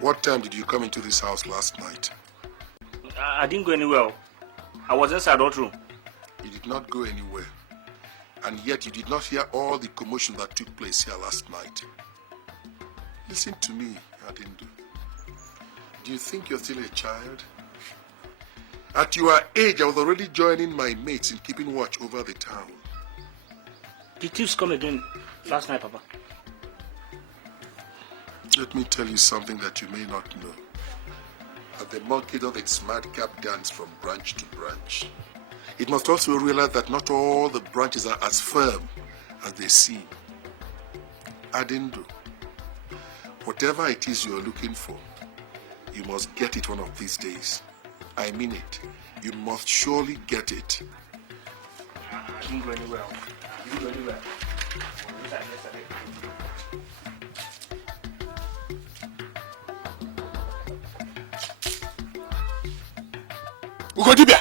What time did you come into this house last night? I didn't go anywhere. I was inside that room. You did not go anywhere. And yet you did not hear all the commotion that took place here last night. Listen to me, Adindu. Do you think you're still a child? At your age, I was already joining my mates in keeping watch over the town. The thieves come again last night, Papa. Let me tell you something that you may not know. As the monkey does its madcap dance from branch to branch, it must also realize that not all the branches are as firm as they seem. Adindu, whatever it is you're looking for, you must get it one of these days. I mean it. You must surely get it. I didn't go anywhere. I didn't go anywhere. Ugodibia,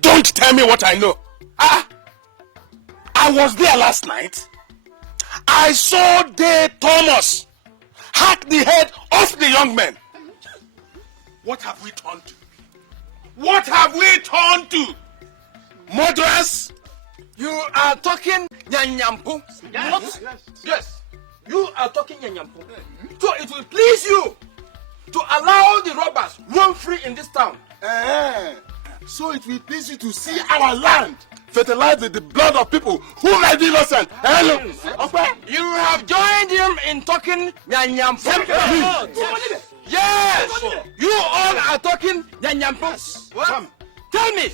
don't tell me what I know. I was there last night. I saw Thomas hack the head off the young man. What have we turned to? What have we turned to? Murderers? You are talking nyanyampo. Yes. You are talking nyanyampo. So it will please you to allow the robbers roam free in this town. So it will please you to see our land fertilized with the blood of people who might be innocent. Hello. Okay. You have joined him in talking nyanyampo. Yes. You all are talking nyanyampo. What? Tell me,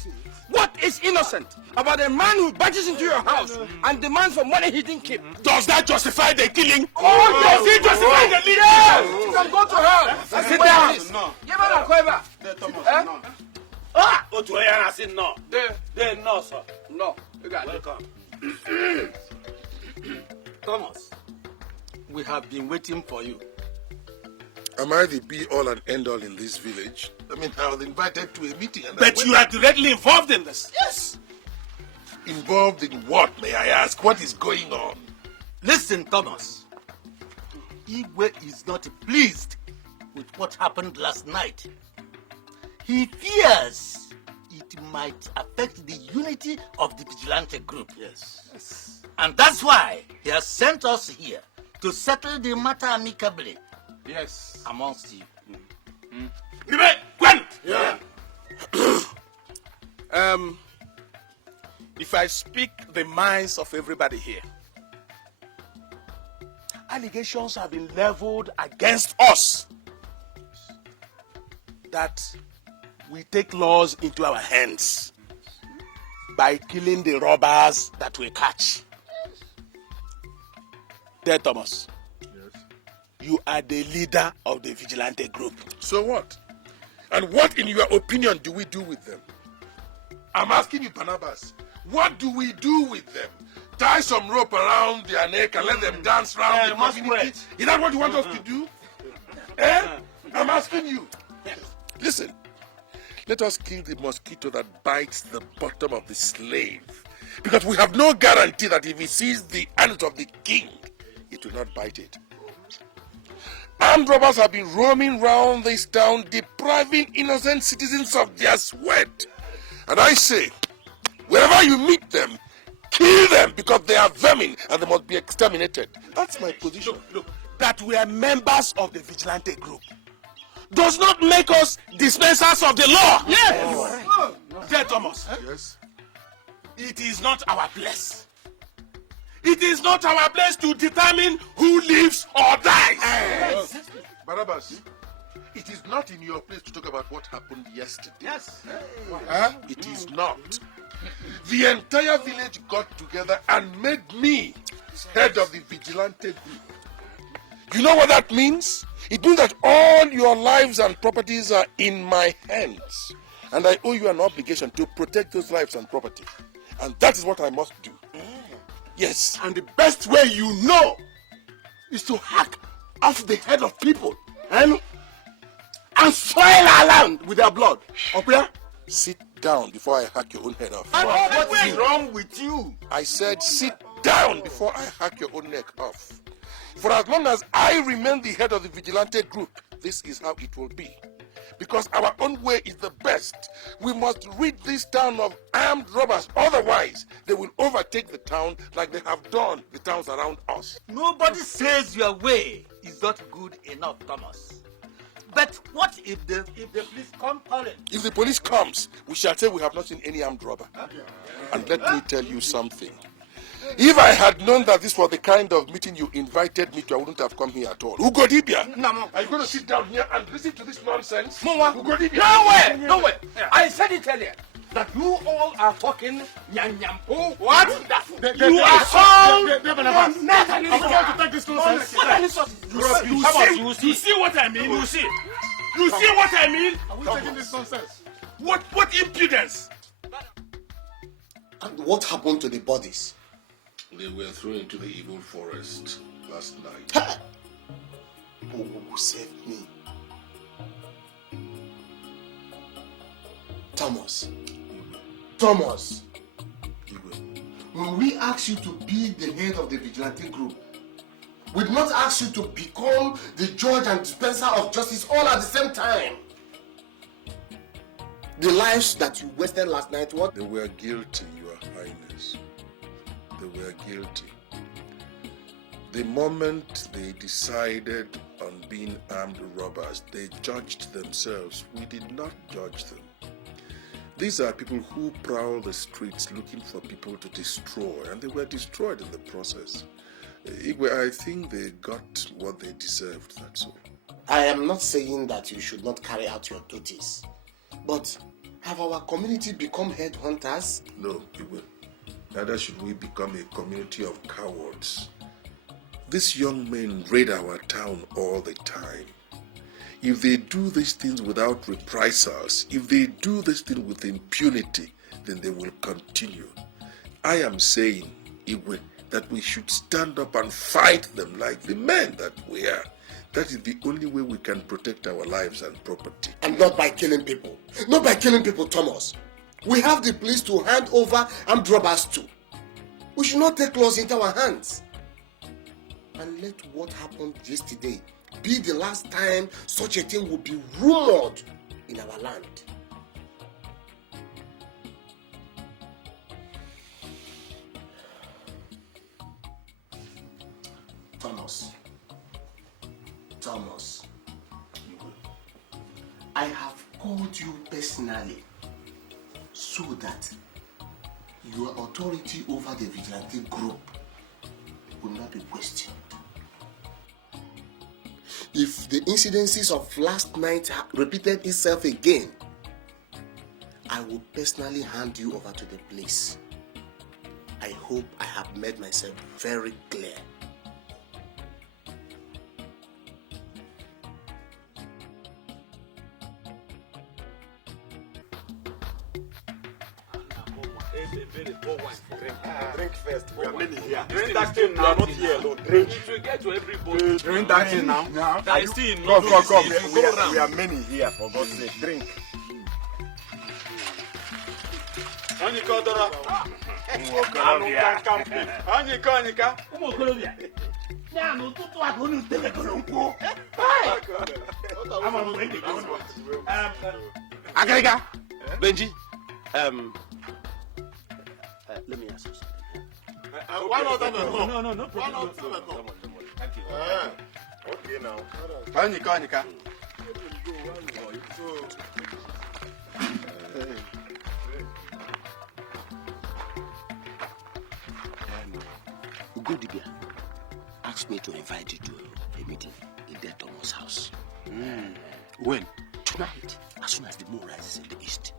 what is innocent about a man who barges into your house and demands for money he didn't keep? Does that justify the killing? Oh, does it justify the killing? Yes. You can go to hell. Sit down. No. Give her a quiver. No. I said no. No, sir. No. You got Welcome. Thomas, we have been waiting for you. Am I the be-all and end-all in this village? I mean, I was invited to a meeting and But you are directly involved in this. Yes. Involved in what, may I ask? What is going on? Listen, Thomas. Igwe is not pleased with what happened last night. He fears it might affect the unity of the vigilante group. Yes. And that's why he has sent us here to settle the matter amicably. Yes. Amongst you. Yeah. If I speak the minds of everybody here, allegations have been leveled against us that we take laws into our hands by killing the robbers that we catch. There, Thomas. Yes. You are the leader of the vigilante group. So what? And what, in your opinion, do we do with them? I'm asking you, Barnabas. What do we do with them? Tie some rope around their neck and let them dance around the community? Is that what you want us to do? I'm asking you. Listen, let us kill the mosquito that bites the bottom of the slave. Because we have no guarantee that if he sees the hands of the king, it will not bite it. Armed robbers have been roaming round this town, depriving innocent citizens of their sweat. And I say, wherever you meet them, kill them because they are vermin and they must be exterminated. That's my position. Look, that we are members of the vigilante group does not make us dispensers of the law. Yes. Dear Thomas. Yes? It is not our place. It is not our place to determine who lives or dies. Yes. Barnabas, it is not in your place to talk about what happened yesterday. Yes. It is not. The entire village got together and made me head of the vigilante group. You know what that means? It means that all your lives and properties are in my hands. And I owe you an obligation to protect those lives and property. And that is what I must do. Yes. And the best way you know is to hack off the head of people and soil our land with their blood. Okay? Sit down before I hack your own head off. What is wrong with you? I said sit down before I hack your own neck off. For as long as I remain the head of the vigilante group, this is how it will be. Because our own way is the best. We must rid this town of armed robbers. Otherwise, they will overtake the town like they have done the towns around us. Nobody says your way is not good enough, Thomas. But what if the police come calling? If the police comes, we shall say we have not seen any armed robber. And let me tell you something. If I had known that this was the kind of meeting you invited me to, I wouldn't have come here at all. Ugodibia, are you going to sit down here and listen to this nonsense? Ugodibia. No way. I said it earlier that you all are talking nyanyampo. What? You are so You see what I mean? You see what I mean? Are we taking this nonsense? What impudence? And what happened to the bodies? They were thrown into the evil forest last night. Ha! Who saved me? Thomas. When we asked you to be the head of the vigilante group, we did not ask you to become the judge and dispenser of justice all at the same time. The lives that you wasted last night, what? They were guilty, Your Highness. They were guilty. The moment they decided on being armed robbers, they judged themselves. We did not judge them. These are people who prowl the streets looking for people to destroy, and they were destroyed in the process. Igwe, I think they got what they deserved, that's all. I am not saying that you should not carry out your duties, but have our community become headhunters? No, Igwe. Neither should we become a community of cowards. These young men raid our town all the time. If they do these things without reprisals, if they do this thing with impunity, then they will continue. I am saying, Igwe, that we should stand up and fight them like the men that we are. That is the only way we can protect our lives and property. And not by killing people. Not by killing people, Thomas. We have the police to hand over armed robbers to. We should not take laws into our hands. And let what happened yesterday be the last time such a thing will be rumored in our land. Thomas, I have called you personally so that your authority over the vigilante group will not be questioned. If the incidences of last night repeated itself again, I will personally hand you over to the police. I hope I have made myself very clear. Drink first. We are many here. Drink that thing now. Not here alone. Drink. It will get to everybody. Drink that thing now. There is still Come. We are many here, for God's sake. Drink. Agariga, Benji, Let me ask you something. No problem. Thank you. Okay now. Anika. Ugodibia asked me to invite you to a meeting in their Thomas' house. When? Tonight, as soon as the moon rises in the east.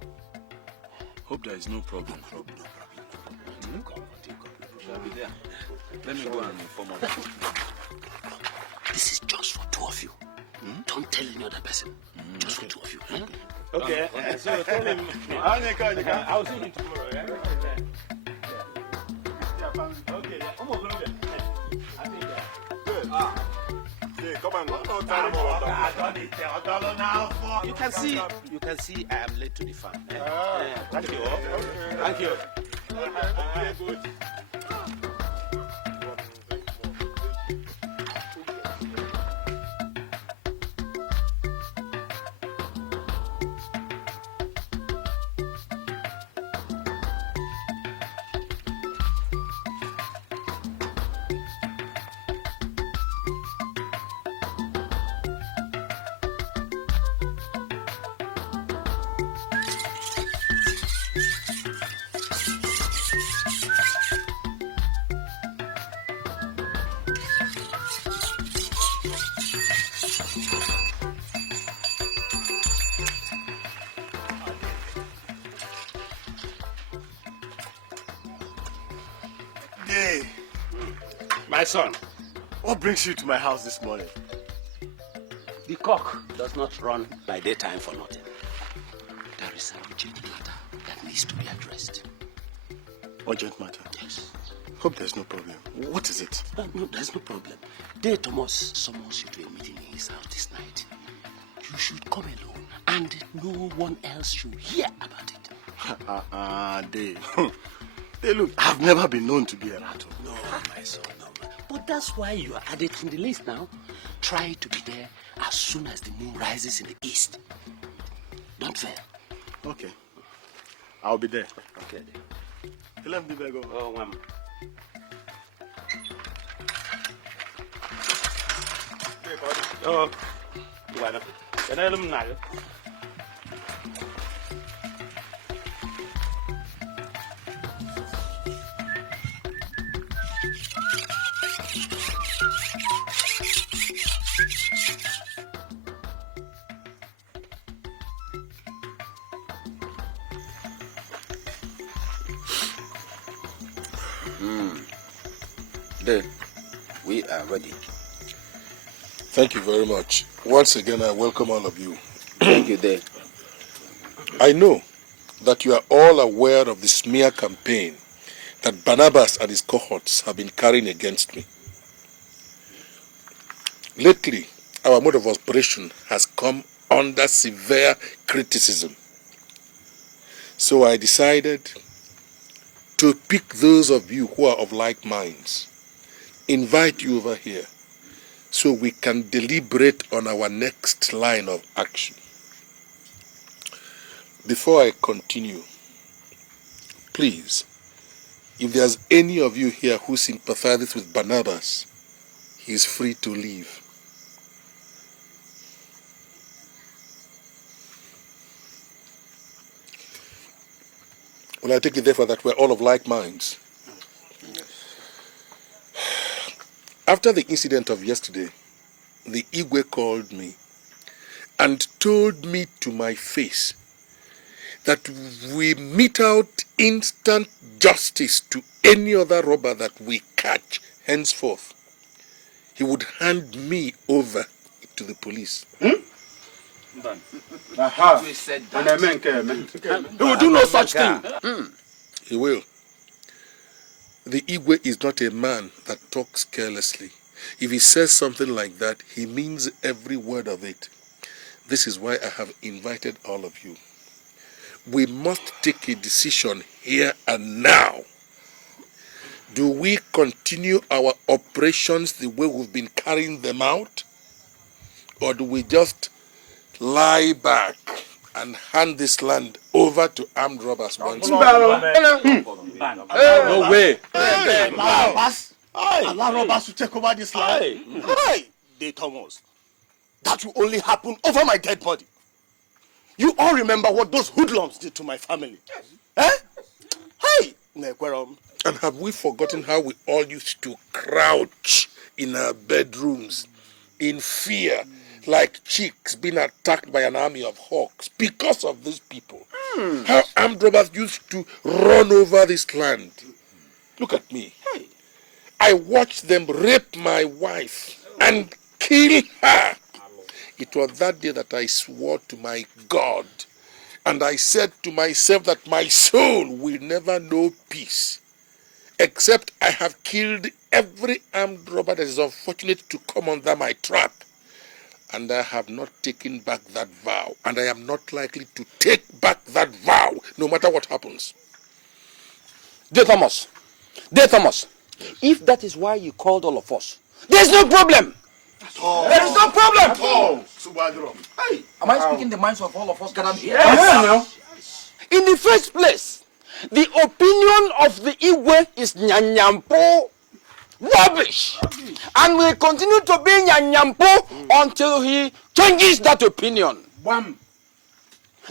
Hope there is no problem. No problem. Shall be there. Let me go and inform her. This is just for two of you. Don't tell any other person. Just for two of you. Okay, so tell him. Anika. I'll see you tomorrow, yeah? Okay, yeah. I think Hey, come on. You can see I am late to the farm. Thank you. Thank you. Okay, good. Hey, my son, what brings you to my house this morning? The cock does not run by daytime for nothing. There is an urgent matter that needs to be addressed. Urgent matter? Yes. Hope there's no problem. What is it? No, there's no problem. Day Thomas summons you to a meeting in his house this night. You should come alone, and no one else should hear about it. Dave. Hey, look, I've never been known to be a rattle. No, my son, no. But that's why you are added in the list now. Try to be there as soon as the moon rises in the east. Don't fail. Okay. I'll be there. Okay, then. Let me go. Oh, one. Oh, bueno. Tener un nalga. Then, we are ready. Thank you very much. Once again, I welcome all of you. Thank you, Dave. I know that you are all aware of the smear campaign that Barnabas and his cohorts have been carrying against me. Lately, our mode of operation has come under severe criticism. So I decided to pick those of you who are of like minds, invite you over here, so we can deliberate on our next line of action. Before I continue, please, if there's any of you here who sympathizes with Barnabas, he is free to leave. Well, I take it therefore that we're all of like minds. After the incident of yesterday, the Igwe called me and told me to my face that we mete out instant justice to any other robber that we catch henceforth. He would hand me over to the police. We said that. He will do no such thing. He will. The Igwe is not a man that talks carelessly. If he says something like that, he means every word of it. This is why I have invited all of you. We must take a decision here and now. Do we continue our operations the way we've been carrying them out? Or do we just lie back and hand this land over to armed robbers once more? No way. Allow robbers to take over this land. Hey, Day Thomas. That will only happen over my dead body. You all remember what those hoodlums did to my family. Eh? Hey, Nekwerom. And have we forgotten how we all used to crouch in our bedrooms in fear, like chicks being attacked by an army of hawks because of these people? How armed robbers used to run over this land. Look at me. I watched them rape my wife and kill her. It was that day that I swore to my God, and I said to myself that my soul will never know peace, except I have killed every armed robber that is unfortunate to come under my trap. And I have not taken back that vow, and I am not likely to take back that vow, no matter what happens. Dear Thomas, if that is why you called all of us, there's no problem. There is no problem. Hey. Am I speaking the minds of all of us gathered here? Yes. In the first place, the opinion of the Igwe is nyanyampo, rubbish, and will continue to be nyanyampo until he changes that opinion. Let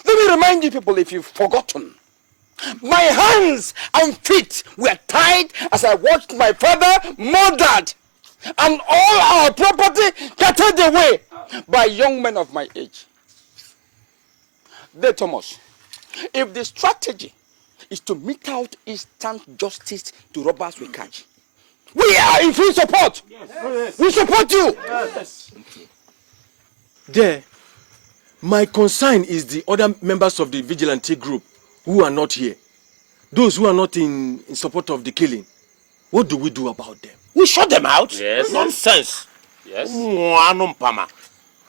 me remind you people, if you've forgotten, my hands and feet were tied as I watched my father murdered and all our property carted away by young men of my age. Dear Thomas, if the strategy is to mete out instant justice to robbers we catch. We are in full support. Yes. We support you. Yes. There, my concern is the other members of the vigilante group who are not here. Those who are not in support of the killing. What do we do about them? We shut them out? Yes. Nonsense. Yes.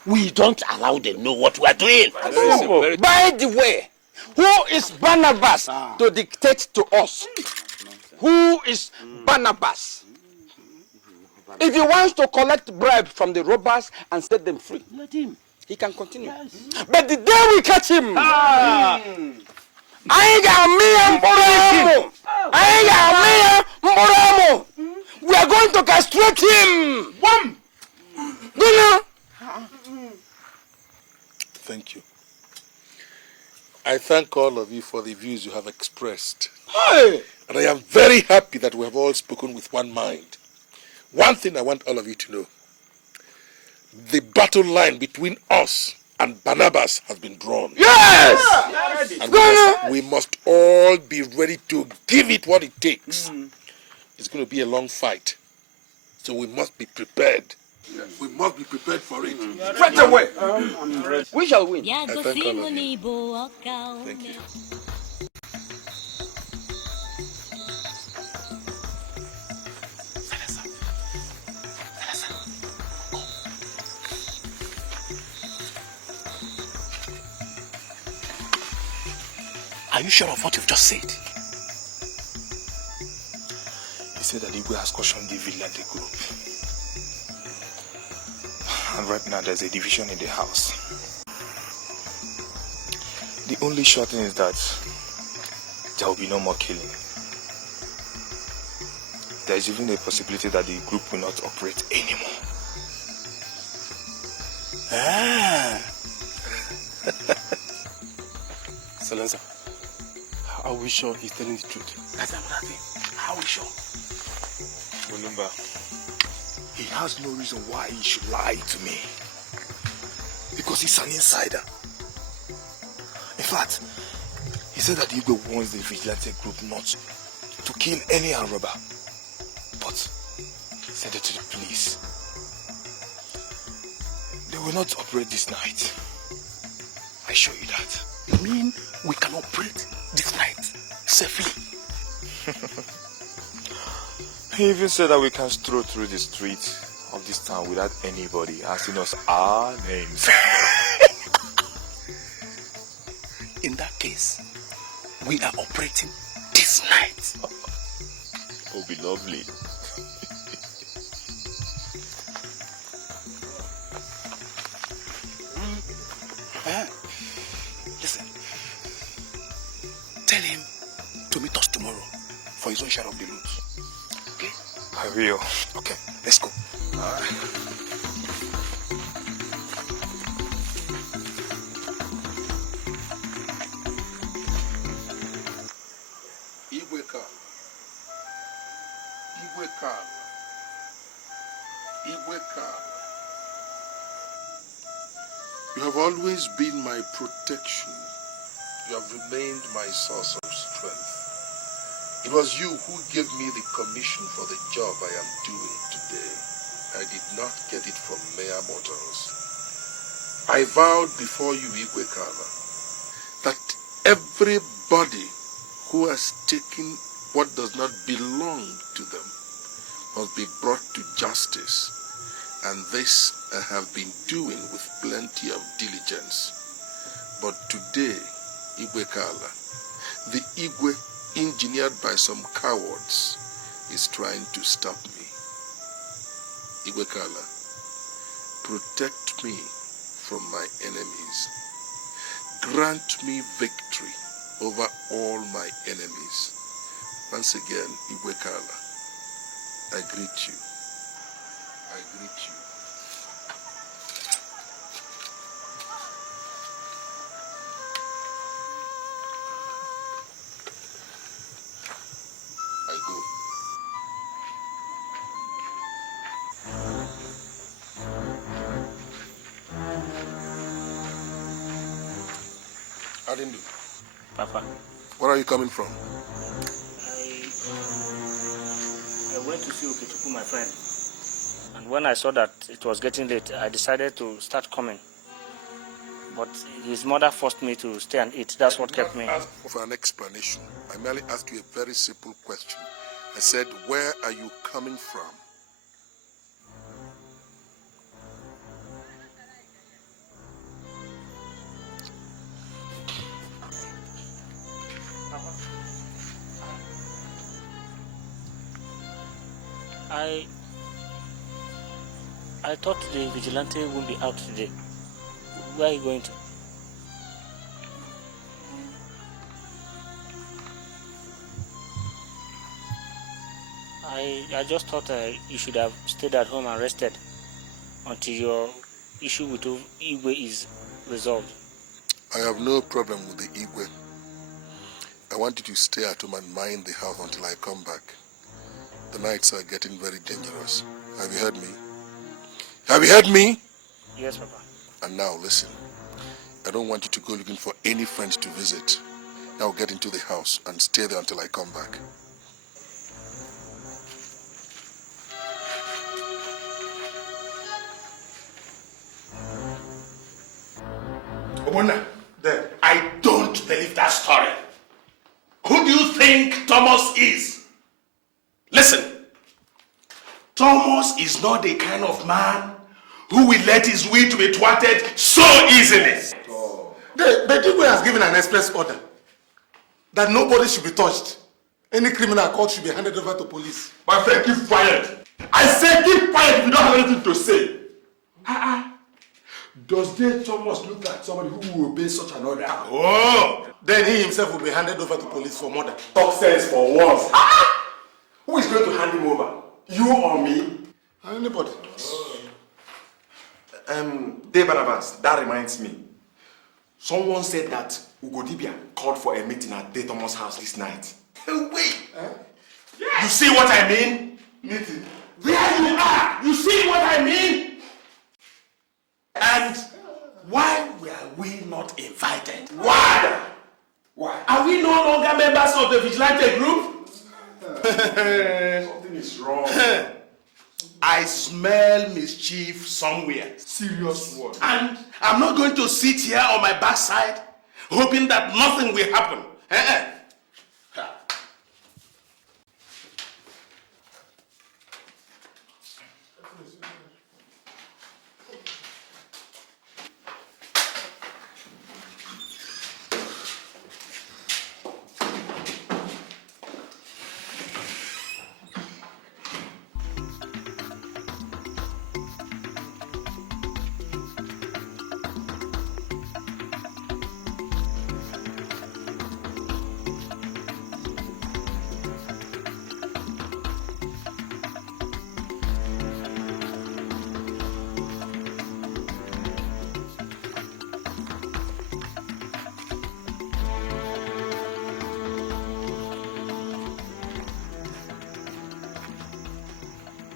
We don't allow them know what we are doing. By the way, who is Barnabas to dictate to us? Who is Barnabas? If he wants to collect bribe from the robbers and set them free, Let him. he can continue. Yes. But the day we catch him, we are going to castrate him. Thank you. I thank all of you for the views you have expressed. Hey. And I am very happy that we have all spoken with one mind. One thing I want all of you to know. The battle line between us and Barnabas has been drawn. Yes! And we must all be ready to give it what it takes. It's going to be a long fight. So we must be prepared. We must be prepared for it. Straight away. We shall win. I thank all of you. Thank you. Are you sure of what you've just said? He said that Igwe has cautioned the vigilante group. And right now there's a division in the house. The only sure thing is that there will be no more killing. There is even a possibility that the group will not operate anymore. Salenza, are we sure he's telling the truth? That's another thing. How are we sure? Remember, he has no reason why he should lie to me. Because he's an insider. In fact, he said that Igwe wants the vigilante group not to kill any armed robber, but send it to the police. They will not operate this night. I assure you that. You mean we can operate this night safely? He even said that we can stroll through the streets of this town without anybody asking us our names. In that case, we are operating this night. Oh, be lovely. Listen, tell him to meet us tomorrow for his own share of the loot. Okay? I will. Okay, let's go. You have always been my protection. You have remained my source of strength. It was you who gave me the commission for the job I am doing today. I did not get it from mere mortals. I vowed before you, Chiwetalu, that everybody who has taken what does not belong to them must be brought to justice. And this I have been doing with plenty of diligence. But today, Chiwetalu, the Igwe engineered by some cowards, is trying to stop me. Chiwetalu, protect me from my enemies. Grant me victory over all my enemies. Once again, Chiwetalu, I greet you. I greet you. I go. Arindu. Papa, Where are you coming from? I went to see Okechukwu, my friend. And when I saw that it was getting late, I decided to start coming. But his mother forced me to stay and eat. That's what kept me. I did not ask for an explanation. I merely asked you a very simple question. I said, where are you coming from? I thought the vigilante would be out today. Where are you going to? I just thought you should have stayed at home and rested until your issue with Igwe is resolved. I have no problem with the Igwe. I want you to stay at home and mind the house until I come back. The nights are getting very dangerous. Have you heard me? Have you heard me? Yes, Papa. And now listen. I don't want you to go looking for any friends to visit. Now get into the house and stay there until I come back. Obona, there. I don't believe that story. Who do you think Thomas is? Listen, Thomas is not the kind of man who will let his will to be thwarted so easily. The Igwe has given an express order that nobody should be touched. Any criminal caught should be handed over to police. My friend, keep quiet. I say keep quiet if you don't have anything to say. Does Thomas look like somebody who will obey such an order? Oh! Then he himself will be handed over to police for murder. Talk sense for once. Who is going to hand him over? You or me? Anybody. Barnabas, that reminds me. Someone said that Ugodibia called for a meeting at Thomas' house this night. Wait! You see what I mean? Meeting. There you are! You see what I mean? And why were we not invited? Why? Are we no longer members of the vigilante group? Something is wrong. I smell mischief somewhere. Serious word. And I'm not going to sit here on my backside hoping that nothing will happen.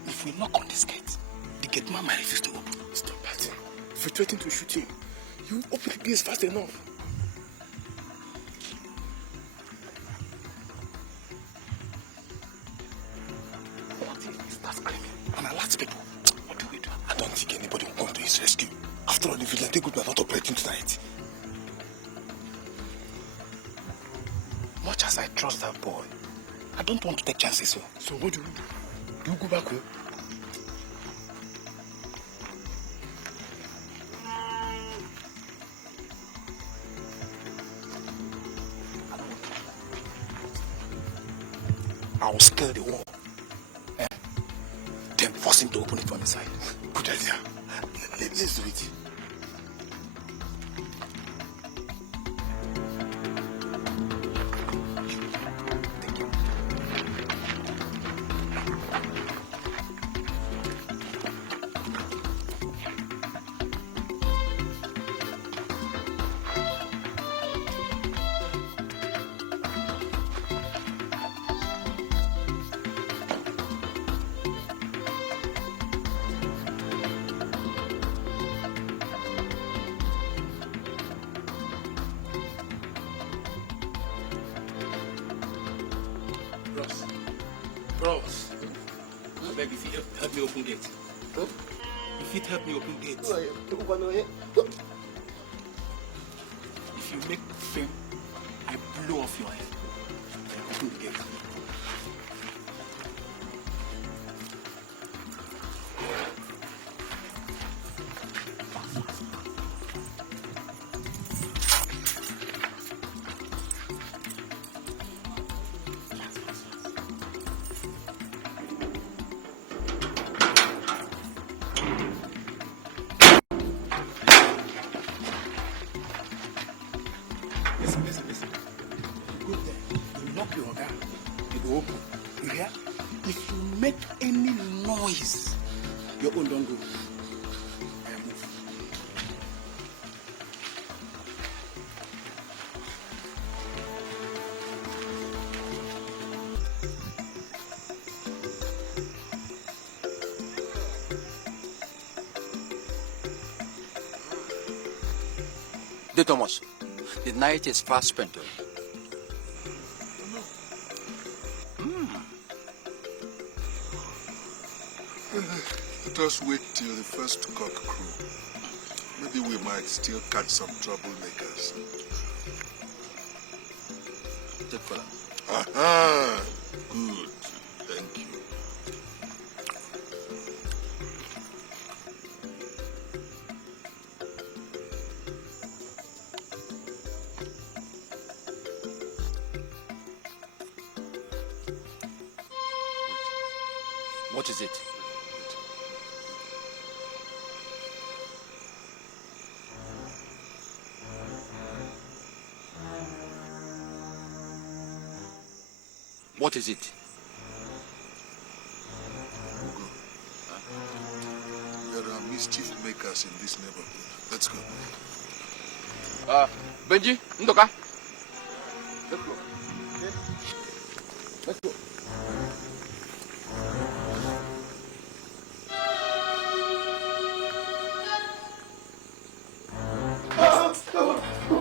If we knock on this gate, the gate man might refuse to open. Stop batting. If we threaten to shoot him, you open the gate fast enough. What if he starts screaming and alert people? What do we do? I don't think anybody will come to his rescue. After all, the vigilante group are not operating tonight. Much as I trust that boy, I don't want to take chances. So what do we do? Do you go back home? I will scale the wall. Then force him to open it from inside. Good idea. Let's do it. Thank you. Bros, I beg if you help me open gate. If it help me open gate. If you make fame, I blow off your head. Open the gate. Listen. You go there, you knock your organ, it will open. You hear? If you make any noise, your own don't go. I move. De Thomas, the night is fast spent. Let us wait till the first cock crow. Maybe we might still catch some troublemakers. Take fella. Aha! Good. Thank you. What is it? What is it? Ugo. There are mischief makers in this neighborhood. Let's go. Benji, Ndoka. Let's go. Let's go.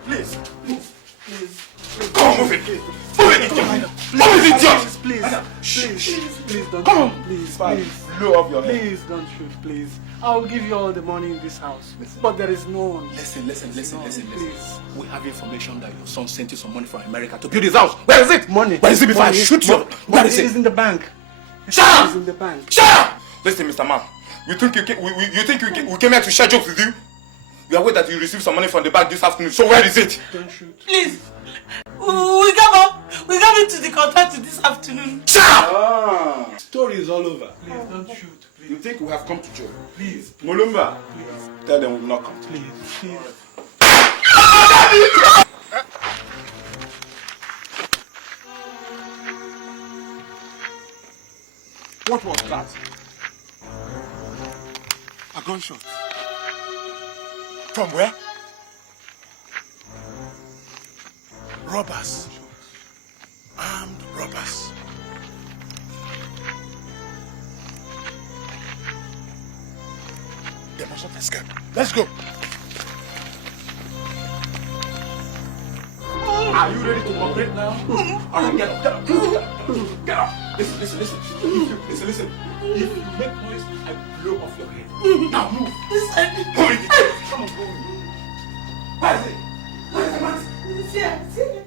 Please, please. Come on, move it. Move it, idiot. Move it, idiot. Please don't Come on. shoot, please, Fine. please. Blow off your head. Please don't shoot, please. I'll give you all the money in this house. But there is no one. Listen. Please. We have information that your son sent you some money from America to build his house. Where is it? Money. Where is it before I shoot you? Where is It is it? in the bank. Shut up! It is in the bank. Shut up! Listen, Mr. Man. You think we came here to share jokes with you? You are aware that you received some money from the bank this afternoon. So where is it? Don't shoot. Please. We come into the contract this afternoon. Shut up! Story is all over. Please don't shoot. Please. You think we have come to jail? Please. Mulumba, Please. tell them we will not come. Please. What was that? A gunshot. From where? Robbers. Armed robbers. They must not escape. Let's go. Are you ready to cooperate now? Alright, get up. Get up. Listen. Listen. If you make noise, I blow off your head. Now move. Move it. Come on, go. Where is it? Where is the man? It's here.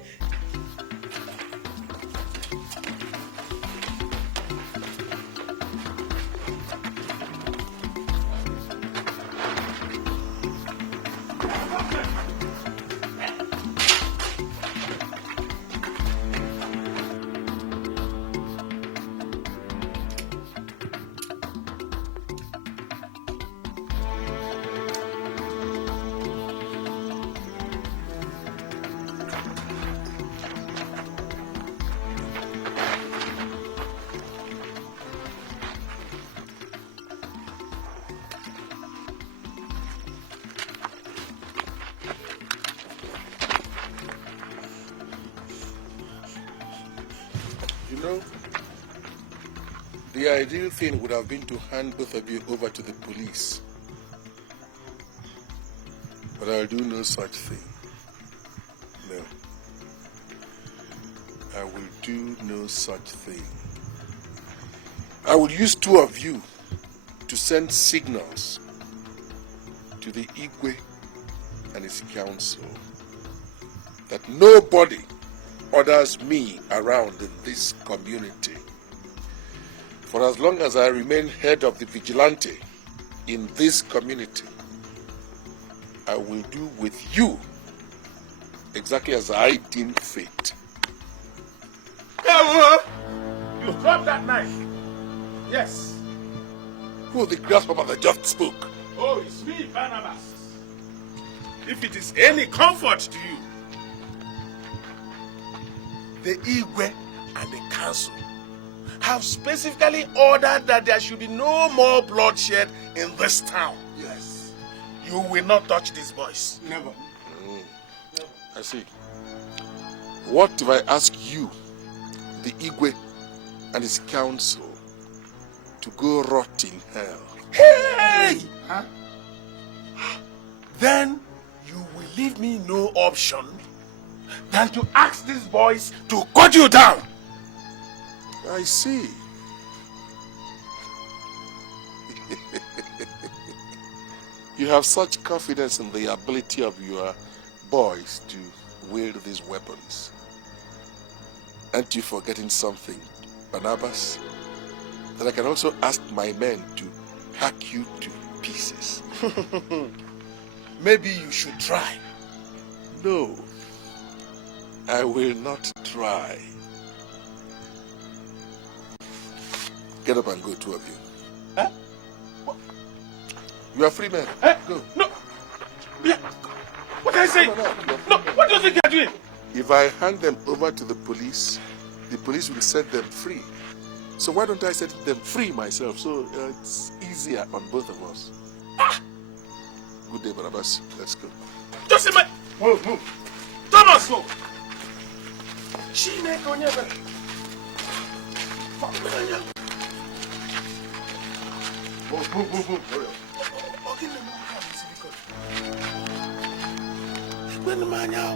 You know, the ideal thing would have been to hand both of you over to the police. But I'll do no such thing. No. I will do no such thing. I will use 2 of you to send signals to the Igwe and his council that nobody orders me around in this community. For as long as I remain head of the vigilante in this community, I will do with you exactly as I deem fit. You dropped that knife. Yes. Who the grasshopper that just spoke? Oh, it's me, Barnabas. If it is any comfort to you, the Igwe and the council have specifically ordered that there should be no more bloodshed in this town. Yes. You will not touch these boys. Never. I see. What if I ask you, the Igwe and his council, to go rot in hell? Hey! Huh? Then you will leave me no option than to ask these boys to cut you down. I see. You have such confidence in the ability of your boys to wield these weapons. Aren't you forgetting something, Barnabas? That I can also ask my men to hack you to pieces. Maybe you should try. No, I will not try. Get up and go, 2 of you. Huh? You are free men. Go. No. Yeah. What I say? No. What do you think you're doing? If I hand them over to the police will set them free. So why don't I set them free myself? So it's easier on both of us. Ah. Good day, Barnabas. Let's go. Just a minute. Move. Thomas, go. She make on your back. Move. Hurry up. Okay, no, the man now.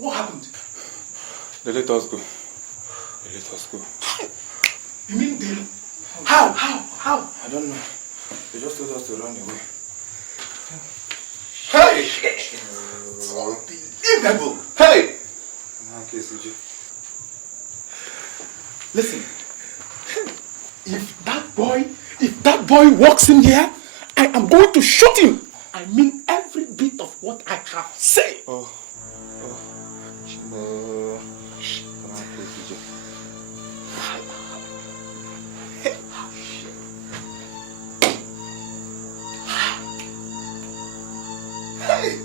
What happened? They let us go. You mean they... How? I don't know. They just told us to run away. Hey! It's unbelievable! Hey! Listen, if that boy walks in here, I am going to shoot him. I mean every bit of what I have said. Hey!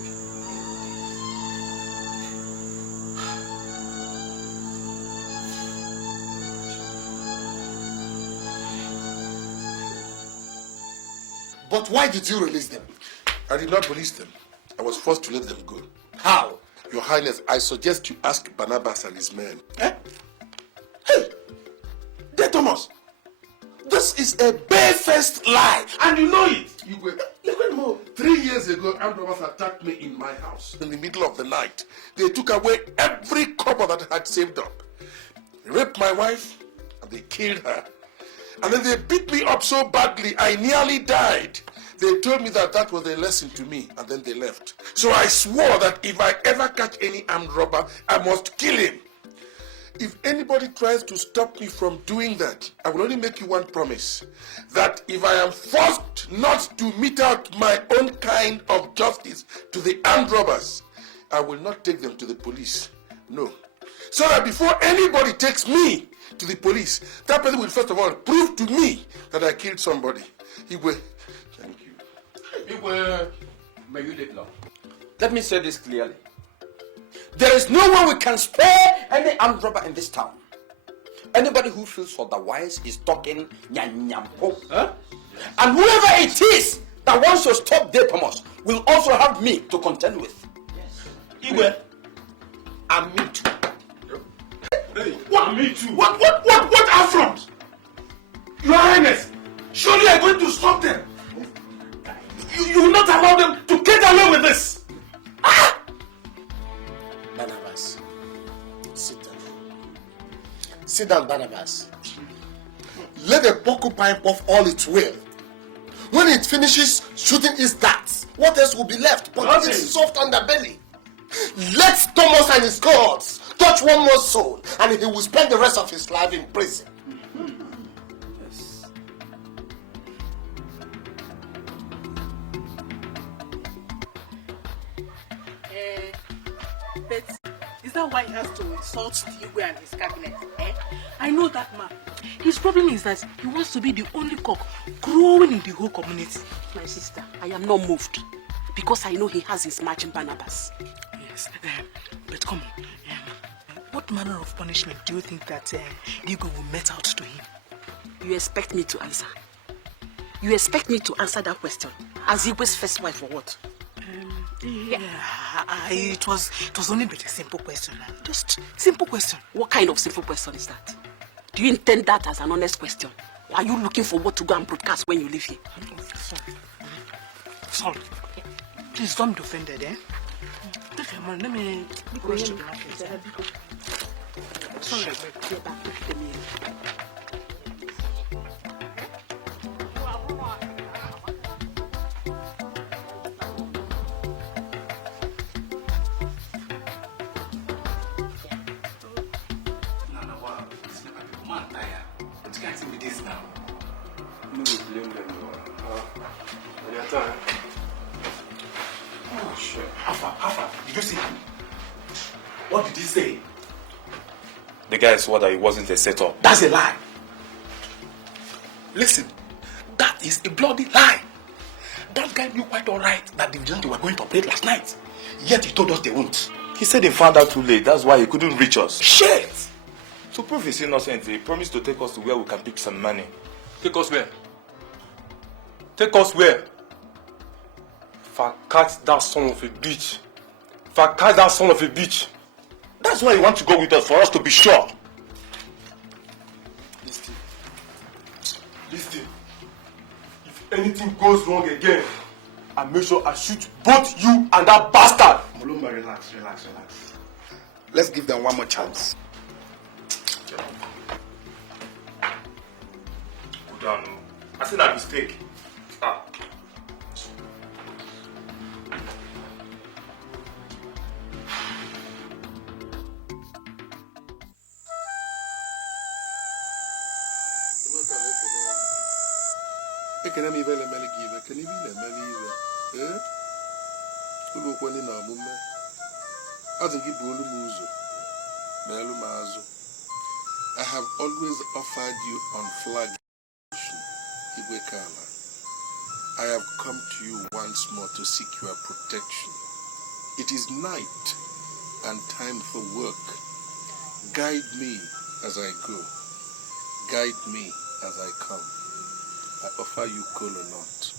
But why did you release them? I did not release them. I was forced to let them go. How? Your Highness, I suggest you ask Barnabas and his men. Eh? Hey! Dear Thomas, this is a barefaced lie, and you know it. You were... Look at more. 3 years ago, armed robbers attacked me in my house. In the middle of the night, they took away every kobo that I had saved up. They raped my wife, and they killed her. And then they beat me up so badly, I nearly died. They told me that was a lesson to me, and then they left. So I swore that if I ever catch any armed robber, I must kill him. If anybody tries to stop me from doing that, I will only make you one promise. That if I am forced not to mete out my own kind of justice to the armed robbers, I will not take them to the police. No. So that before anybody takes me to the police, that person will first of all prove to me that I killed somebody. Igwe, thank you. Igwe, may you live long. Let me say this clearly. There is no way we can spare any armed robber in this town. Anybody who feels otherwise is talking nyanyampo. Huh? And whoever it is that wants to stop De Thomas will also have me to contend with. Yes. Igwe, and me too. Hey, what? Me too. What affront? Your Highness, surely you are going to stop them. You will not allow them to get away with this. Ah! Barnabas, sit down. Sit down, Barnabas. Let the porcupine puff all its will. When it finishes shooting its darts, what else will be left but its soft underbelly? Let Thomas and his cohorts touch one more soul, and he will spend the rest of his life in prison. Yes. But is that why he has to insult the Igwe and his cabinet? I know that man. His problem is that he wants to be the only cock growing in the whole community. My sister, I am not moved because I know he has his matching Barnabas. Yes, but come on. What manner of punishment do you think that Igwe will met out to him? You expect me to answer? You expect me to answer that question as Igwe's first wife or what? It was only but a simple question. Just simple question. What kind of simple question is that? Do you intend that as an honest question? Or are you looking for what to go and broadcast when you leave here? Sorry. Please don't be offended, eh? Take your money. Let me go to the market. Sorry. Oh, shit. Alpha, did you see him? What did he say? The guy swore that it wasn't a setup. That's a lie. Listen, that is a bloody lie. That guy knew quite alright that the vigilante were going to operate last night. Yet he told us they won't. He said he found out too late. That's why he couldn't reach us. Shit! To prove his innocence, he promised to take us to where we can pick some money. Take us where? Take us where? Catch that son of a bitch. Catch that son of a bitch. That's why he wants to go with us, for us to be sure. Listen. If anything goes wrong again, I make sure I shoot both you and that bastard. Mulumba, relax. Let's give them one more chance. Go down. I said that mistake. Ekene mi vele mele give, ekene mi le mele ive. Ulu kwani na mume. Azingi bolu muzo. Melu mazo. I have always offered you unflagged Igwe Kala. I have come to you once more to seek your protection. It is night and time for work. Guide me as I go. Guide me as I come. I offer you coal or not.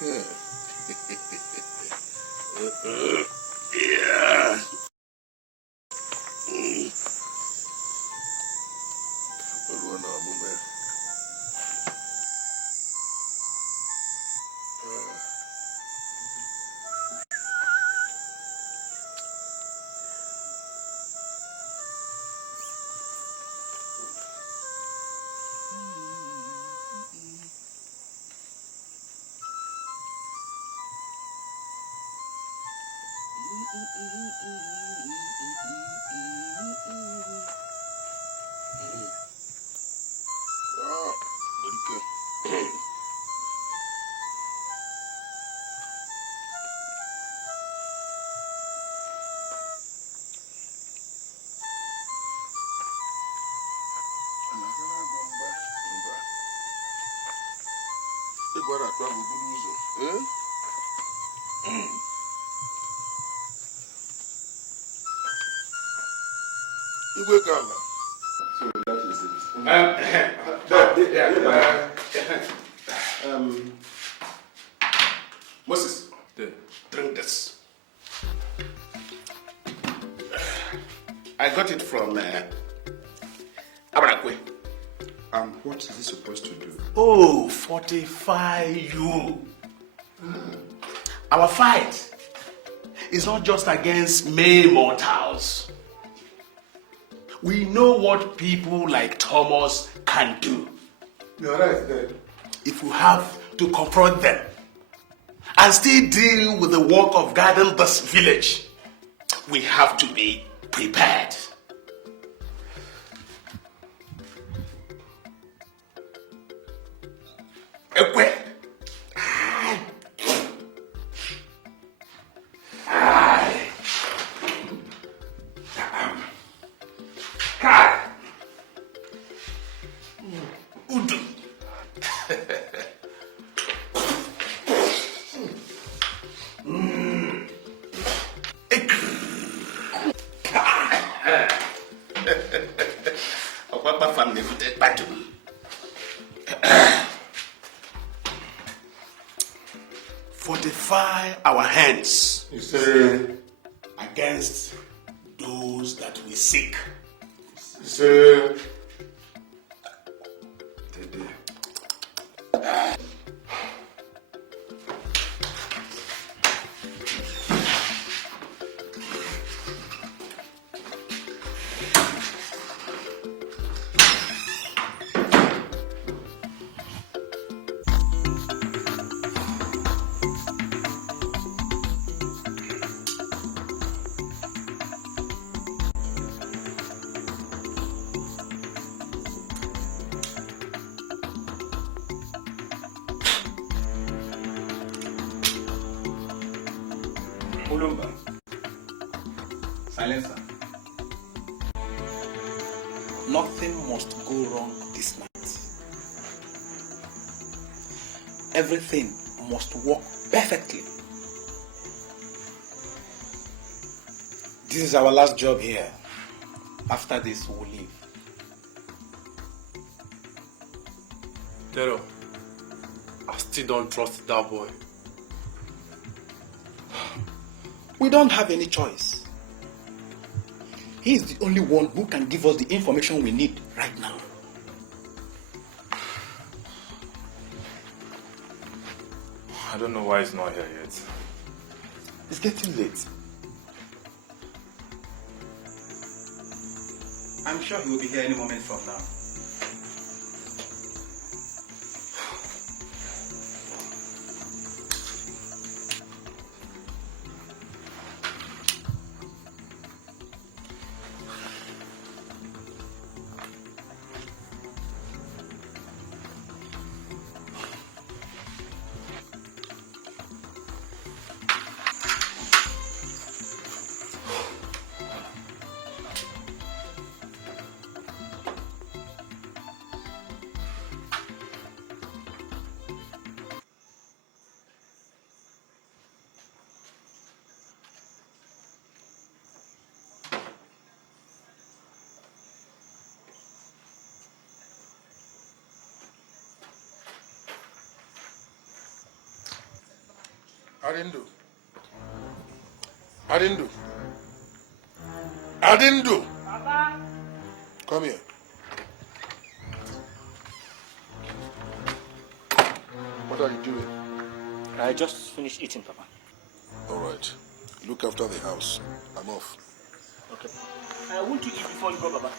Yeah. So that is it. Moses, drink this. I got it from Abrakwe. What is he supposed to do? Oh, fortify you. Our fight is not just against mere mortals. We know what people like Thomas can do. You're right there. If we have to confront them and still deal with the work of guarding this village, we have to be prepared. Ekwe. Kai. Udu. Fortify our hands against those that we seek. Ulumba. Silencer. Nothing must go wrong this night. Everything must work perfectly. This is our last job here. After this, we'll leave. Tero, I still don't trust that boy. We don't have any choice. He is the only one who can give us the information we need right now. I don't know why he's not here yet. It's getting late. I'm sure he will be here any moment from now. Adindu. Papa. Come here. What are you doing? I just finished eating, Papa. All right. Look after the house. I'm off. Okay. Won't you eat before you go, Papa?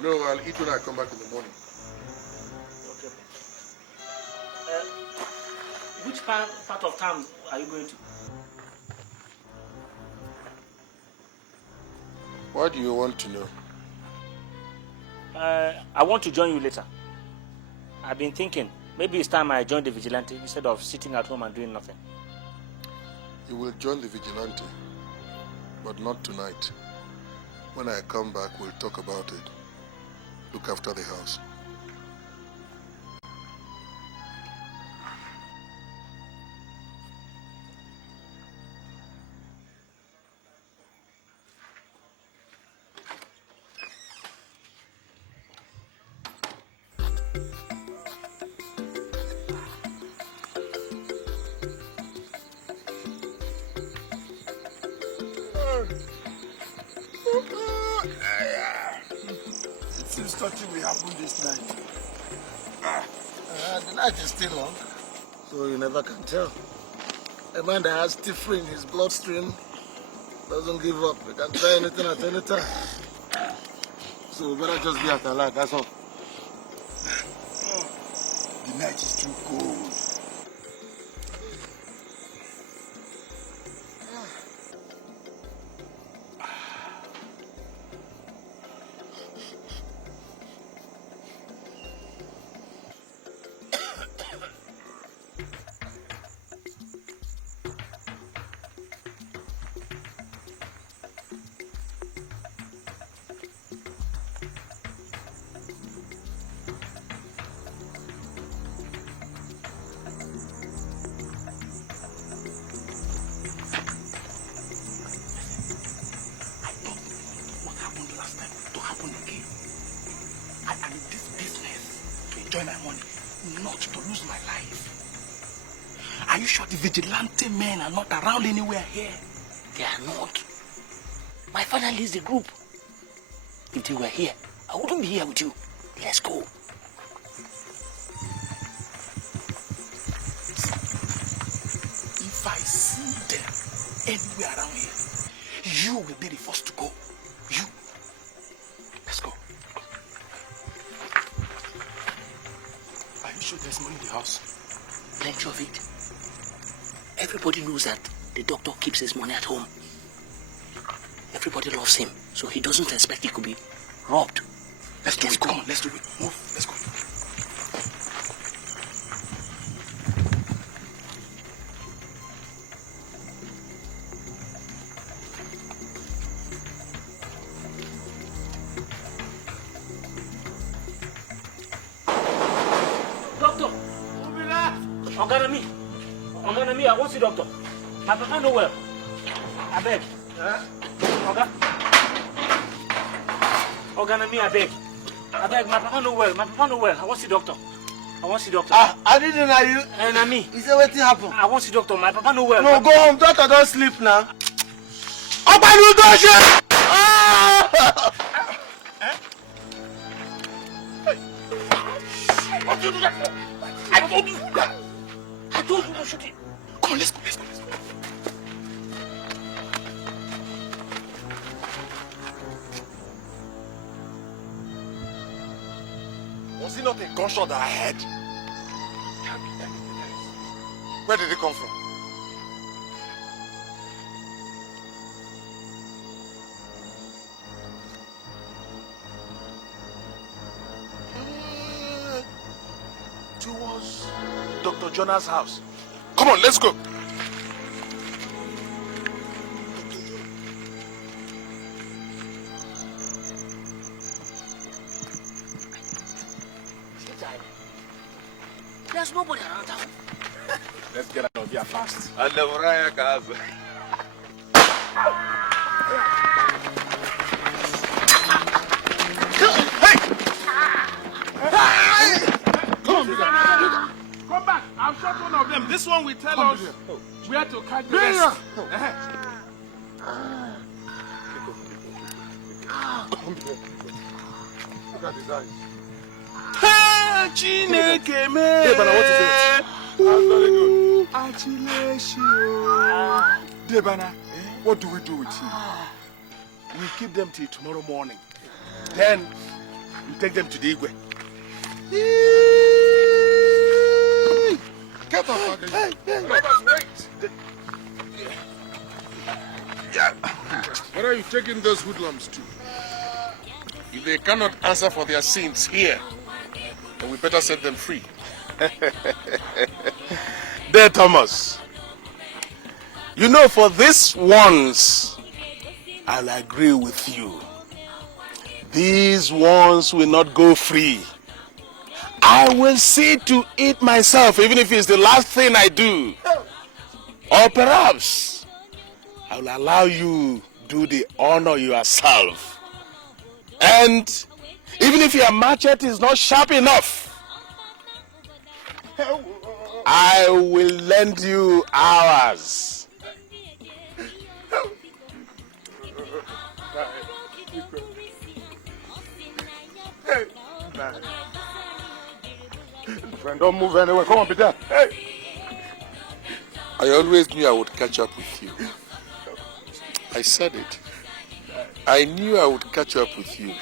No, I'll eat when I come back in the morning. Okay. Which part of town are you going to? What do you want to know? I want to join you later. I've been thinking, maybe it's time I join the vigilante instead of sitting at home and doing nothing. You will join the vigilante, but not tonight. When I come back, we'll talk about it. Look after the house. It seems something will happen this night. The night is still long, so you never can tell. A man that has tifra in his bloodstream doesn't give up. He can try anything at any time. So we better just be at alert, that's all. The night is too cold. Vigilante men are not around anywhere here. They are not. My father leads the group. If they were here, I wouldn't be here with you. Let's go. If I see them anywhere around here, you will be the first to go. You. Let's go. Are you sure there's money in the house? Plenty of it. Everybody knows that the doctor keeps his money at home. Everybody loves him, so he doesn't expect he could be robbed. Let's do it. Come on, let's do it. Move. Let's go. Doctor! Oganami, I want to see doctor. My papa no well. I beg. Oga. Oganami, I beg. I beg, my papa no well. My papa no well. I want to see doctor. I want to see doctor. I didn't know you. Nami. You say what happened? I want to see doctor. My papa no well. No, go home. Doctor don't sleep now. Open your door, chef! What did you do that for? I told you that. I told you to shoot it. Come on, let's go. Was it not a gunshot that I heard? Where did it come from? Towards Dr. Jonah's house. Come on, let's go. There's nobody around town. Let's get out of here fast. Come back. I've shot one of them. This one will tell us where to catch the rest. Look at his eyes. Chineke me. Hey, Bana, what is it? That's very good. Debana, What do we do with him? We keep them till tomorrow morning. Then we take them to the Igwe. get up again. Let us wait. Where are you taking those hoodlums to? If they cannot answer for their sins here, then we better set them free. There, Thomas. You know, for this once, I'll agree with you. These ones will not go free. I will see to it myself, even if it's the last thing I do. Or perhaps I will allow you do the honor yourself. And even if your machete is not sharp enough, I will lend you ours. Hey. Friend, don't move anywhere. Come on, Peter. Hey. I always knew I would catch up with you. I said it. I knew I would catch up with you.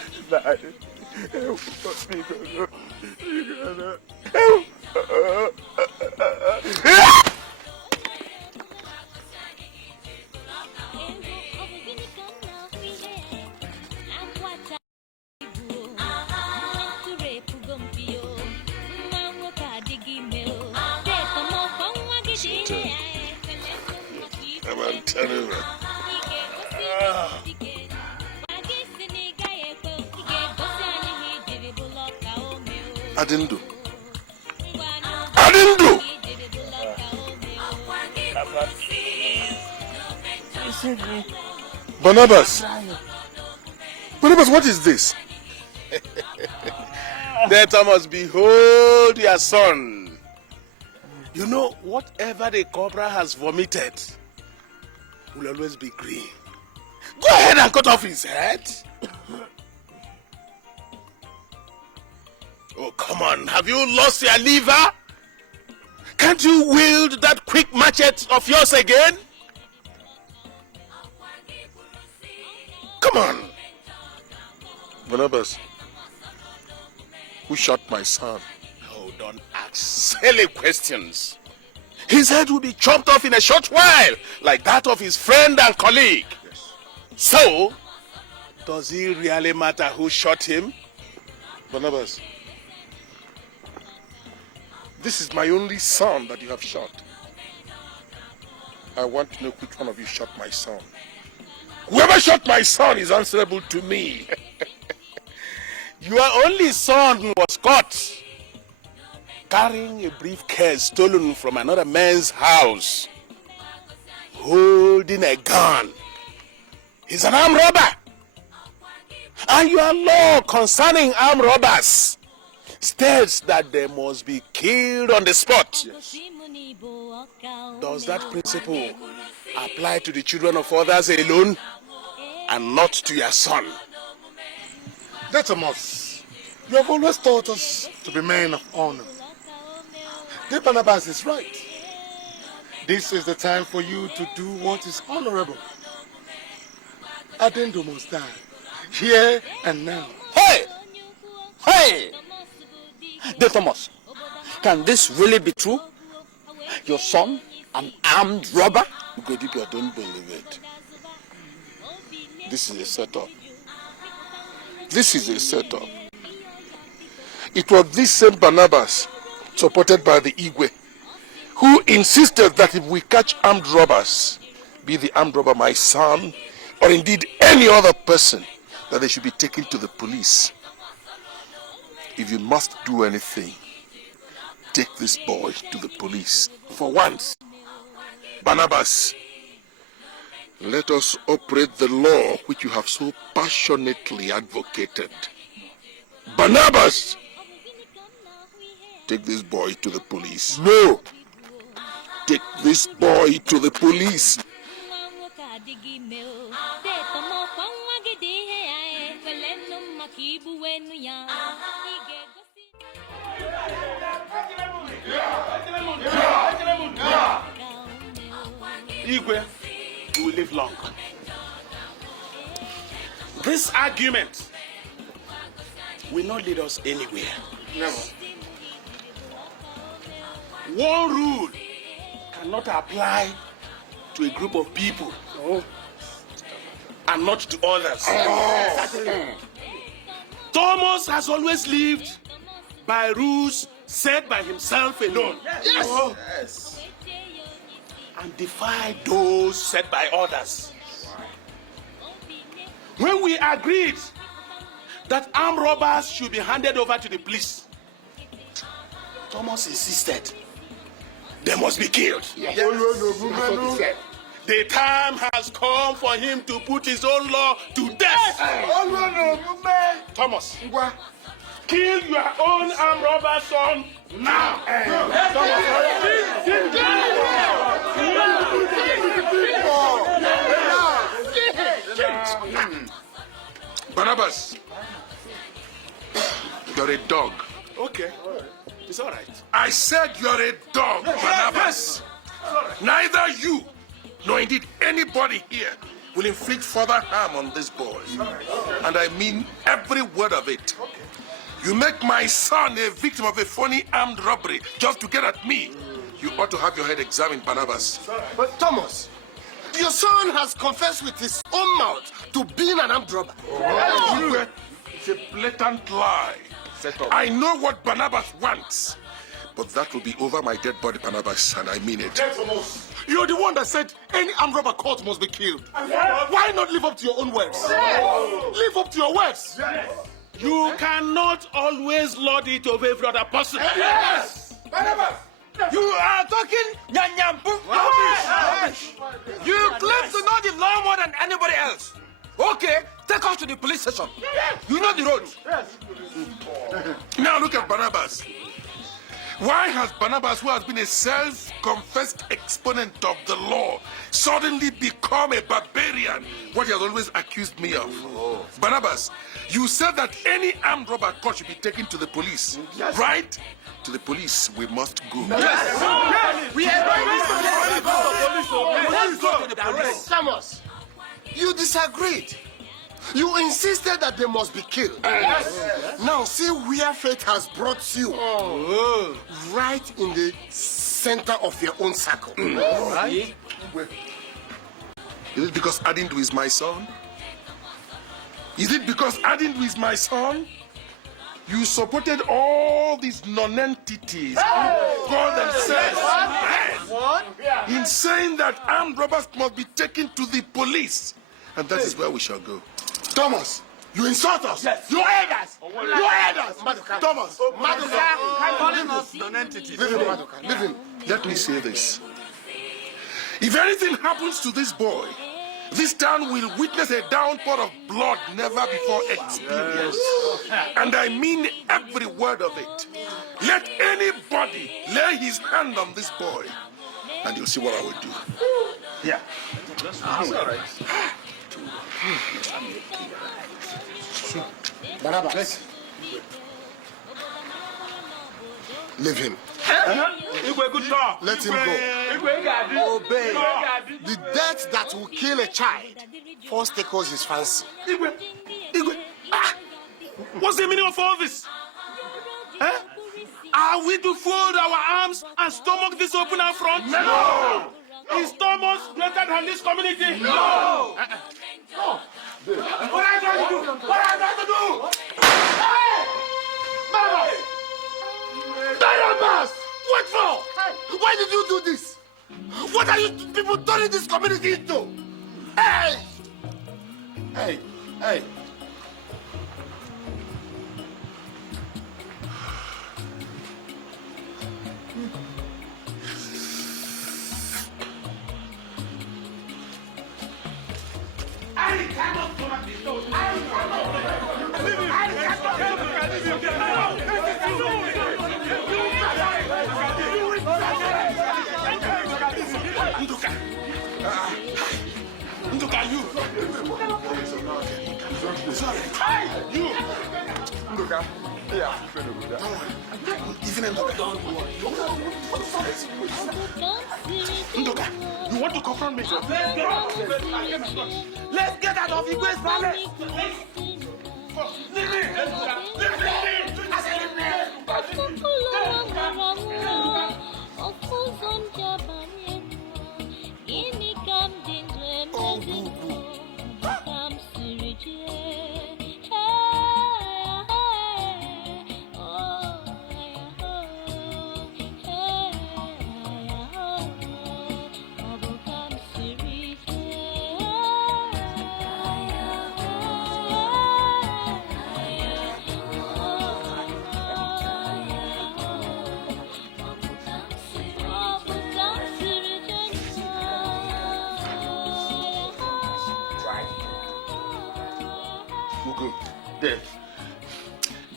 I didn't do. Barnabas, what is this? There, Thomas, behold your son. You know, whatever the cobra has vomited will always be green. Go ahead and cut off his head. Oh, come on. Have you lost your liver? Can't you wield that quick machete of yours again? Come on. Barnabas, who shot my son? Oh, don't ask silly questions. His head will be chopped off in a short while, like that of his friend and colleague. Yes. So, does it really matter who shot him? Barnabas, this is my only son that you have shot. I want to know which one of you shot my son. Whoever shot my son is answerable to me. Your only son was caught carrying a briefcase stolen from another man's house, holding a gun. He's an armed robber. And your law concerning armed robbers states that they must be killed on the spot. Yes. Does that principle apply to the children of others alone and not to your son? Thomas, you have always taught us to be men of honor. Barnabas is right. This is the time for you to do what is honorable. Adendo must die, here and now. Hey! Hey! Thomas, can this really be true? Your son, an armed robber? Ugodibia, don't believe it. This is a setup. This is a setup. It was this same Barnabas, supported by the Igwe, who insisted that if we catch armed robbers, be the armed robber my son, or indeed any other person, that they should be taken to the police. If you must do anything, take this boy to the police. For once, Barnabas, let us operate the law which you have so passionately advocated. Barnabas, take this boy to the police. No! Take this boy to the police. Igwe, you will live long. This argument will not lead us anywhere. Never. One rule cannot apply to a group of people and not to others. Thomas has always lived by rules set by himself alone. Yes. Yes. And defy those set by others. When we agreed that armed robbers should be handed over to the police, Thomas insisted they must be killed. Yes. The time has come for him to put his own law to death. Thomas, kill your own armed robber son now. Barnabas, you're a dog. Okay. It's all right. I said you're a dog, Barnabas. Neither you nor indeed anybody here will inflict further harm on this boy. And I mean every word of it. You make my son a victim of a phony armed robbery just to get at me. You ought to have your head examined, Barnabas. But Thomas, your son has confessed with his own mouth to being an armed robber. It's a blatant lie. I know what Barnabas wants, but that will be over my dead body, Barnabas, and I mean it. You're the one that said any armed robber caught must be killed. Why not live up to your own words? Live up to your words. You cannot always lord it over every other person. Yes! Barnabas! You are talking nyanyampu. You claim to know the law more than anybody else. Okay, take us to the police station. You know the road. Now look at Barnabas. Why has Barnabas, who has been a self-confessed exponent of the law, suddenly become a barbarian, what he has always accused me of? Barnabas, you said that any armed robber caught should be taken to the police, right? To the police we must go. Yes. We are going to the police. Thomas, you disagreed. You insisted that they must be killed. Now see where fate has brought you. Right in the center of your own circle. Right? Is it because Adindu is my son? Is it because Adindu is my son? You supported all these non-entities who call themselves men in saying that armed robbers must be taken to the police. And that is where we shall go. Thomas, you insult us. Yes. You aid us. You aid us. Thomas, non-entities. Leave him, Maduka. Leave him. Let me say this. If anything happens to this boy, this town will witness a downpour of blood never before experienced. And I mean every word of it. Let anybody lay his hand on this boy, and you'll see what I will do. Yeah. That's all right. Barnabas, leave him. Let him go. Obey. The death that will kill a child first tickles his fancy. What's the meaning of all this? Are we to fold our arms and stomach this open front? No! Is Thomas greater than this community? No! No! What are you trying to do? What are you trying to do? Hey! Barnabas! What for? Why did you do this? What are you people turning this community into? Hey! Hey! Hey! I cannot come at this. I Nduka, you. Sorry. You. Nduka. Yeah. Even Nduka, you want to confront me? Let's get out of Igwe's palace.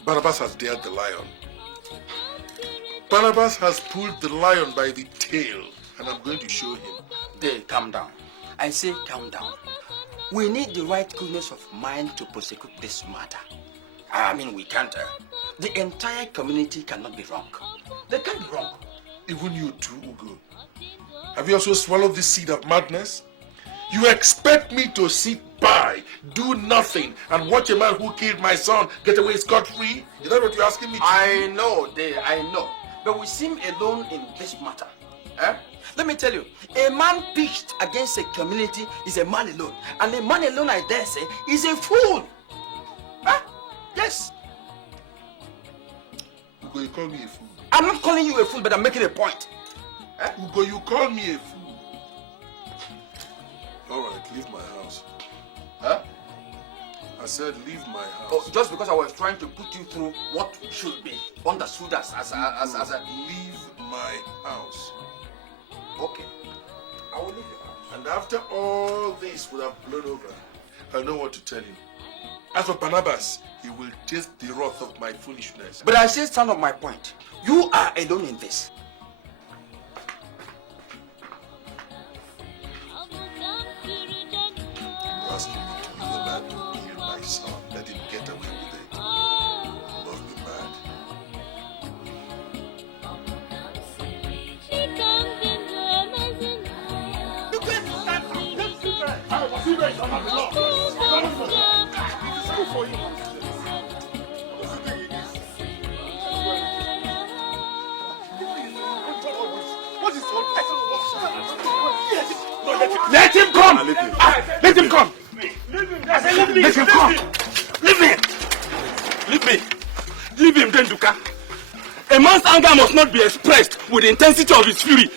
Barnabas has dared the lion. Barnabas has pulled the lion by the tail, and I'm going to show him. Calm down. I say calm down. we need the right coolness of mind to prosecute this matter. I mean, we can't. The entire community cannot be wrong. They can't be wrong. Even you too, Ugo. Have you also swallowed the seed of madness? You expect me to sit by, do nothing, and watch a man who killed my son get away scot-free? Is that what you're asking me to do? I know. But we seem alone in this matter. Let me tell you, a man pitched against a community is a man alone. And a man alone, I dare say, is a fool. Yes. Ugo, you call me a fool. I'm not calling you a fool, but I'm making a point. Ugo, you call me a fool. All right, leave my house. I said leave my house. Oh, just because I was trying to put you through what should be understood as a... Leave my house. Okay. I will leave your house. And after all this would have blown over, I know what to tell you. As for Barnabas, he will taste the wrath of my foolishness. But I still stand on my point. You are alone in this. You asking me to be the man who killed my son, let him get away with it. You must be mad. Let him come! Let him come! Let him come! Leave me! Leave me! Leave him, Denduka. A man's anger must not be expressed with the intensity of his fury.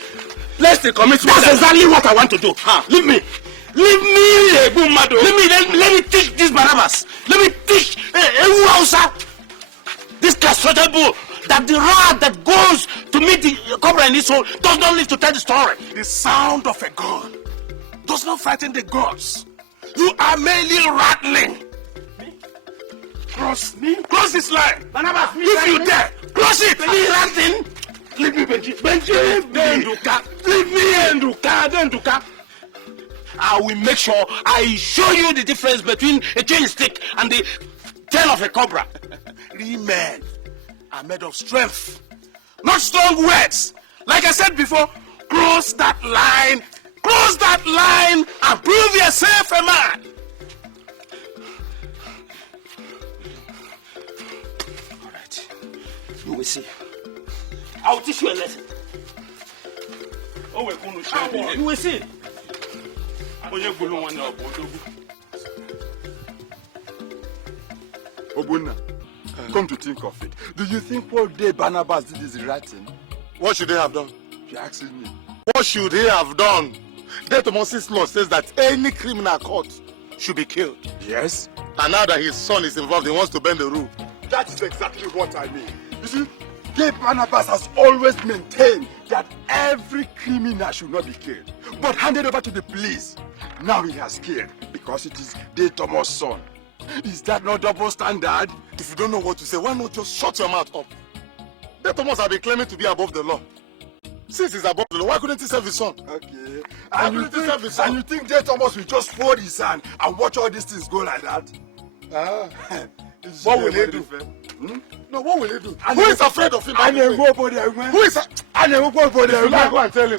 Lest he commits murder. That's exactly what I want to do. Leave me! Leave me! Let me teach this Barnabas. Let me teach this castrated bull that the rat that goes to meet the cobra in his hole does not live to tell the story. The sound of a gun does not frighten the gods. You are merely rattling. Me? Cross me? Cross this line. Barnabas, if you dare, cross it. Me rattling. Leave me, Benji. Denduka. Leave me, Denduka. I will make sure I show you the difference between a chain stick and the tail of a cobra. Real men are made of strength, not strong words. Like I said before, cross that line and prove yourself a man. All right, you will see. I will teach you a lesson. You will see. Obunna, come to think of it, do you think what day Barnabas did is the right thing? What should they have done? You're asking me. What should he have done? Death Moses' law says that any criminal caught should be killed. Yes. And now that his son is involved, he wants to bend the rule. That is exactly what I mean. You see, Dave Barnabas has always maintained that every criminal should not be killed, but handed over to the police. Now he has killed because it is Dave Thomas' son. Is that not double standard? If you don't know what to say, why not just shut your mouth up? Dave Thomas has been claiming to be above the law. Since he's above the law, why couldn't he serve his son? Okay. And you think Dave Thomas will just fold his hand and watch all these things go like that? What will he do? No, what will he do? Who is afraid of him? Who is go and tell him.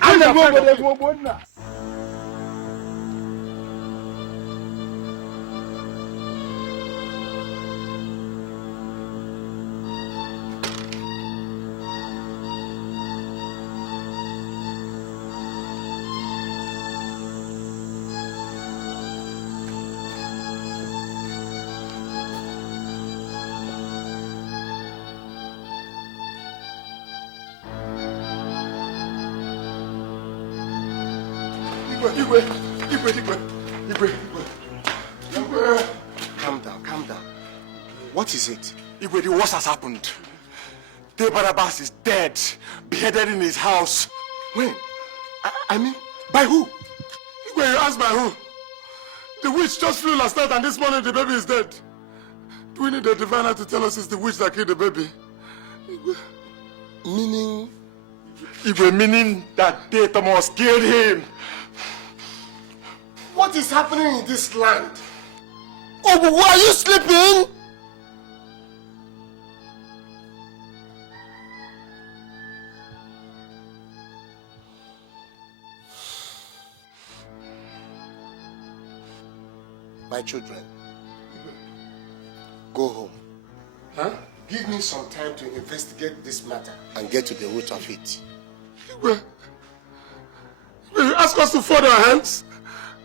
Igwe. Calm down. What is it? Igwe, the worst has happened. Dave Barnabas is dead, beheaded in his house. When? I mean, by who? Igwe, you asked by who? The witch just flew last night and this morning the baby is dead. Do we need a diviner to tell us it's the witch that killed the baby? Igwe. Meaning that Dave Thomas killed him. What is happening in this land? Obu, are you sleeping? My children, go home. Huh? Give me some time to investigate this matter and get to the root of it. Will you ask us to fold our hands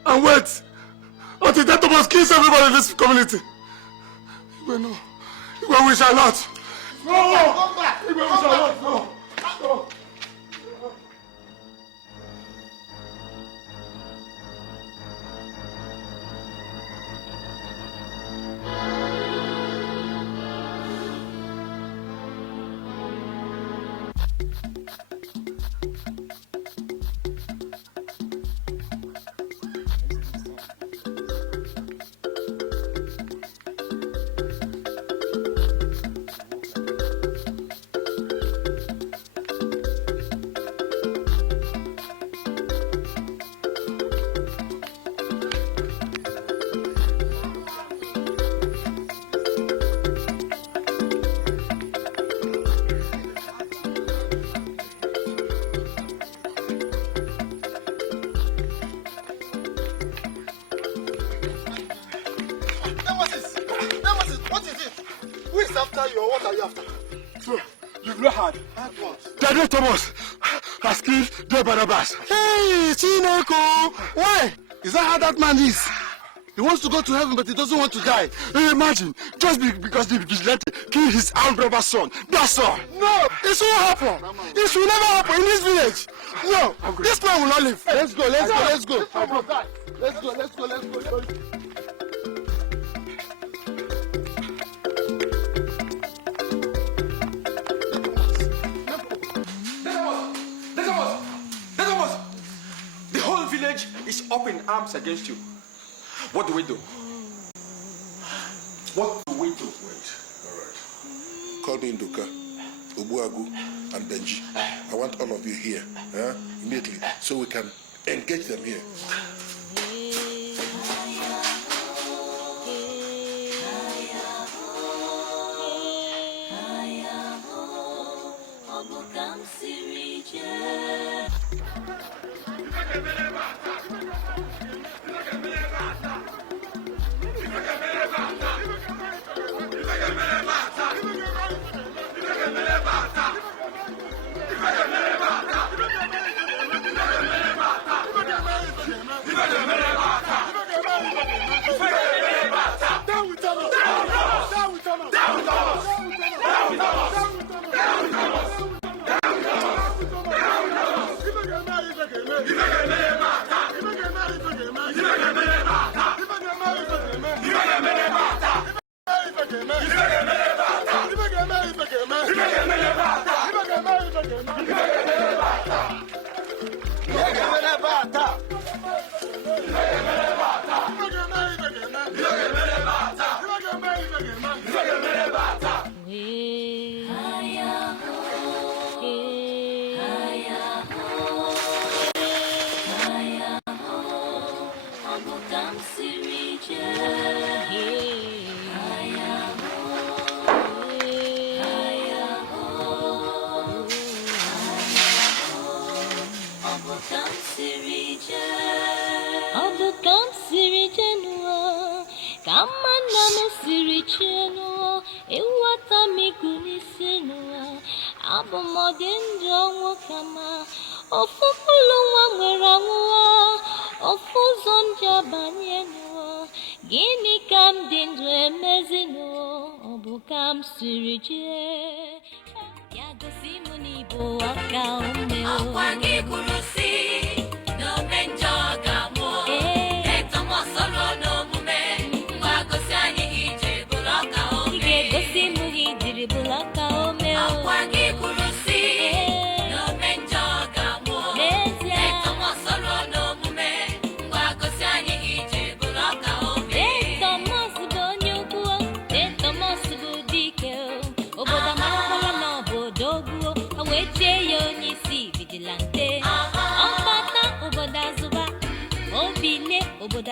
and wait until that Thomas kills everybody in this community? Well, no. Well, we shall not. No! Come back! We shall not. No. No. Daddy Thomas has killed the Barnabas. Hey, Chineko! Why? Is that how that man is? He wants to go to heaven, but he doesn't want to die. Hey, imagine, just because the vigilante killed his armed robber's son. That's all. No, it will happen. It will never happen in this village. No, this man will not live. Let's go, let's go, let's go. Let's go, let's go, let's go. The whole village is up in arms against you. What do we do? What do we do? Wait, all right. Call me Nduka, Agu, and Benji. I want all of you here, immediately, so we can engage them here.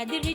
ga-adịrị